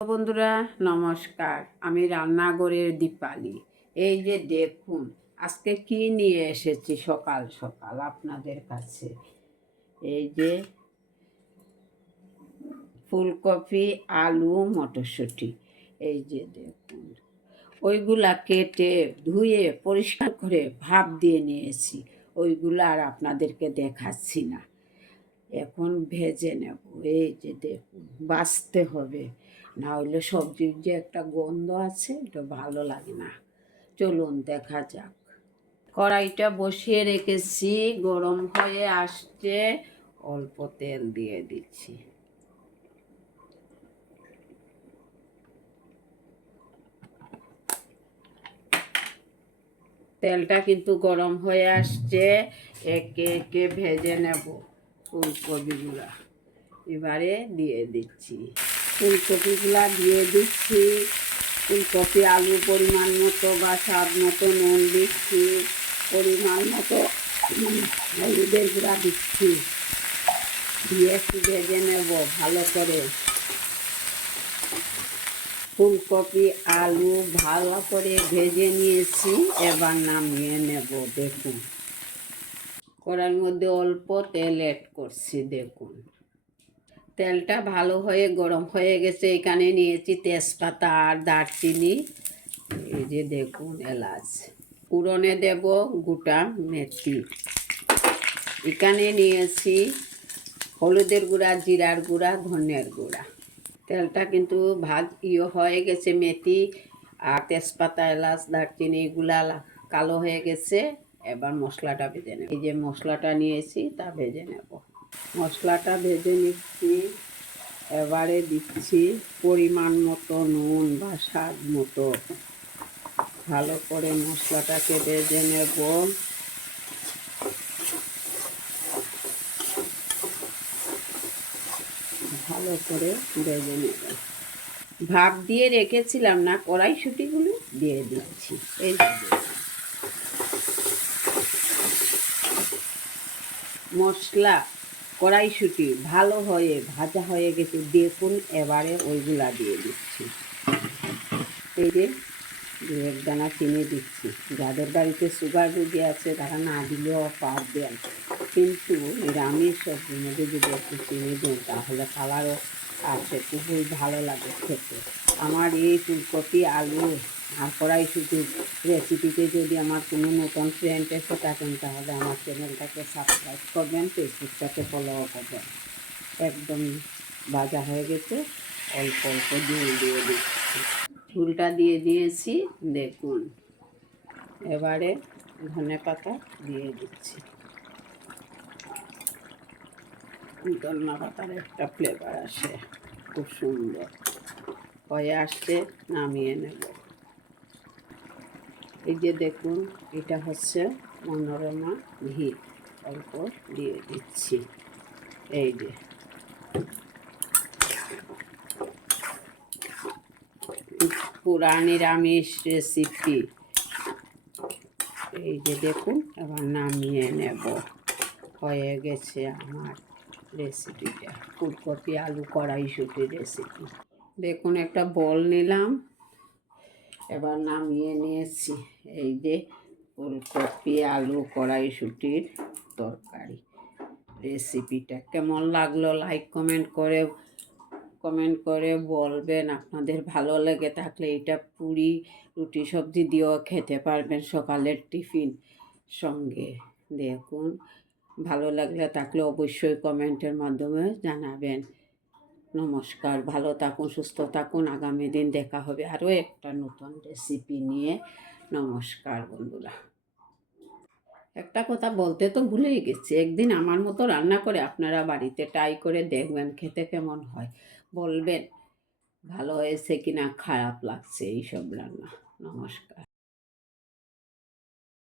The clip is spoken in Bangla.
বন্ধুরা নমস্কার, আমি রান্নাঘরের দীপালি। এই যে দেখুন আজকে কি নিয়ে এসেছি সকাল সকাল আপনাদের কাছে। এই যে ফুলকপি, আলু, মটরশুঁটি। এই যে দেখুন ওইগুলা কেটে ধুয়ে পরিষ্কার করে ভাপ দিয়ে নিয়েছি। ওইগুলা আর আপনাদেরকে দেখাচ্ছি না, এখন ভেজে নেব। এই যে দেখুন বাছতে হবে, না হলে সবজির যে একটা গন্ধ আছে এটা ভালো লাগে না। চলুন দেখা যাক। কড়াইটা বসিয়ে রেখেছি, গরম হয়ে আসছে, অল্প তেল দিয়ে দিচ্ছি। তেলটা কিন্তু গরম হয়ে আসছে, একে একে ভেজে নেব ফুলকপিগুলা। এবারে দিয়ে দিচ্ছি ফুলকপিগুলা দিয়ে দিচ্ছি। ফুলকপি আলু পরিমাণ মতো বা স্বাদ মতো নুন দিচ্ছি, পরিমাণ মতো হলুদের গুঁড়া দিচ্ছি, দিয়ে একটু ভেজে নেব ভালো করে। ফুলকপি আলু ভালো করে ভেজে নিয়েছি, এবার নামিয়ে নেব। দেখুন কড়াইয়ের মধ্যে অল্প তেল অ্যাড করছি। দেখুন তেলটা ভালো হয়ে গরম হয়ে গেছে। এখানে নিয়েছি তেজপাতা আর দারচিনি। এই যে দেখুন এলাচ, ফোড়নে দেব গোটা মেথি। এখানে নিয়েছি হলুদের গুঁড়া, জিরার গুঁড়া, ধনের গুঁড়া। তেলটা কিন্তু হয়ে গেছে, মেথি আর তেজপাতা এলাচ দারচিনি এগুলা কালো হয়ে গেছে। এবার মশলাটা ভেজে নেব। এই যে মশলাটা নিয়েছি তা ভেজে নেব। মশলাটা ভেজে নিচ্ছি, এবারে দিচ্ছি পরিমাণ মতো নুন বা স্বাদ মতো। ভালো করে মশলাটাকে ভেজে নেব। ভালো করে ভেজে নেব। ভাপ দিয়ে রেখেছিলাম না কড়াইশুঁটিগুলো দিয়ে দিচ্ছি। এই মশলা কড়াইশুঁটি ভালো হয়ে ভাজা হয়ে গেছে দেখুন। এবারে ওইগুলা দিয়ে দিচ্ছি। এই যে দু এক দানা চিনি দিচ্ছি। যাদের বাড়িতে সুগার রুগী আছে তারা না দিলেও পারবেন, কিন্তু নিরামিষ সবজির মধ্যে যদি একটু চিনি দিন তাহলে কালারও আসে, খুবই ভালো লাগে খেতে। আমার এই ফুলকপি আলু আর কড়াইশুঁটির রেসিপিতে যদি আমার কোনো নতুন ফ্রেন্ড এসে থাকেন তাহলে আমার চ্যানেলটাকে সাবস্ক্রাইব করবেন, ফেসবুকটাকে ফলো করবেন। একদম ভাজা হয়ে গেছে, অল্প অল্প ঝোল দিয়ে দিচ্ছি। ঝোলটা দিয়ে দিয়েছি দেখুন। এবারে ধনে পাতা দিয়ে দিচ্ছি। ধনে পাতার একটা ফ্লেভার আসে, খুব সুন্দর হয়ে আসছে, নামিয়ে নেব। এই যে দেখুন এটা হচ্ছে মনোরমা ঘি, অল্প দিয়ে দিচ্ছি। এই যে পুরা নিরামিষ রেসিপি। এই যে দেখুন এবার নামিয়ে নেব। হয়ে গেছে আমার রেসিপিটা, ফুলকপি আলু কড়াইশুঁটির রেসিপি। দেখুন একটা বল নিলাম, এবার নামিয়ে নিয়েছি। এই যে ফুলকপি আলু কড়াইশুঁটির তরকারি রেসিপিটা কেমন লাগলো লাইক কমেন্ট করে বলবেন। আপনাদের ভালো লেগে থাকলে এটা পুরি রুটি সবজি দিয়েও খেতে পারবেন সকালের টিফিন সঙ্গে। দেখুন ভালো লাগলে থাকলে অবশ্যই কমেন্টের মাধ্যমে জানাবেন। নমস্কার, ভালো থাকুন, সুস্থ থাকুন। আগামী দিন দেখা হবে আরও একটা নতুন রেসিপি নিয়ে। নমস্কার বন্ধুরা। একটা কথা বলতে তো ভুলেই গেছি, একদিন আমার মতো রান্না করে আপনারা বাড়িতে ট্রাই করে দেখবেন খেতে কেমন হয়, বলবেন ভালো হয়েছে কিনা খারাপ লাগছে এইসব রান্না। নমস্কার।